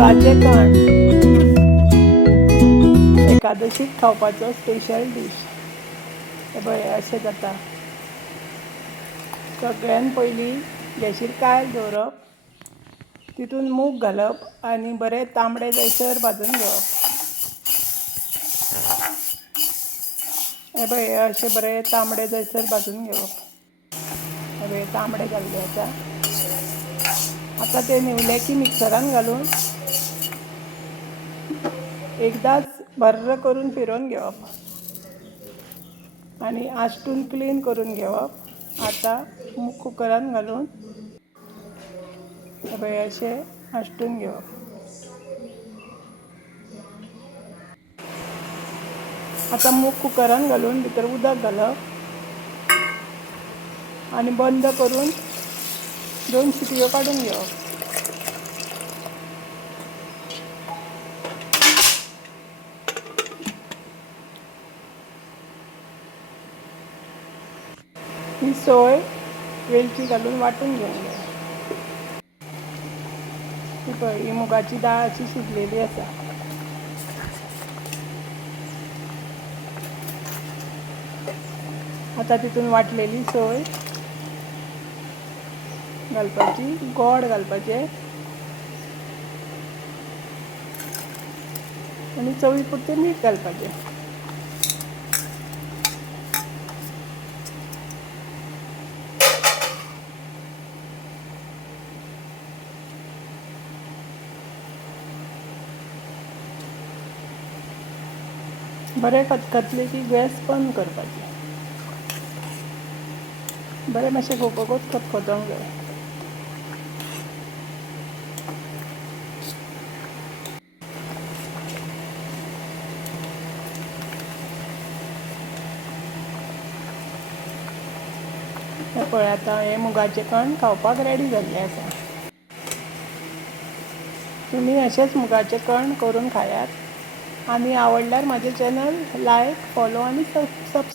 मुगाचे कण एकादशीक खावपाचो स्पेशल डीश. हे पळय अशें जाता. सगळ्यान पयलीं गॅशीर कायल दवरप, तितून मूग घालप आनी बरें तांबडे जायसर भाजून घेवप. हे पळय अशें बरें तांबडे जायसर भाजून घेवप. हे पळय तांबडे जाल्ले आसा. आतां ते निवले की मिक्सरान घालून एकदांच भर्र करून फिरोवन घेवप आनी आश्टून क्लीन करून घेवप. आतां कुकरान घालून हे पळय अशें आश्टून घेवप. आतां मूग कुकरान घालून भितर उदक घालप आनी बंद करून 2 शिटयो काडून घेवप. ही सोय वेलची घालून वांटून घेवंक जाय. ही पळय ही मुगाची दाळ अशी शिजलेली आसा. आतां तितून वांटलेली सोय घालपाची, गोड घालपाचें आनी चवी पुरतें मीठ घालपाचें. बरें खतखतलें की गॅस बंद करपाची. बरें मातशें घोकघोट खतखतोंक जाय. हे पळय आतां हे मुगाचे कण खावपाक रेडी जाल्ले आसा. तुमी अशेंच मुगाचे कण करून खायात आनी आवडल्यार म्हाजें चॅनल लायक, फॉलो आनी सबस्क्रायब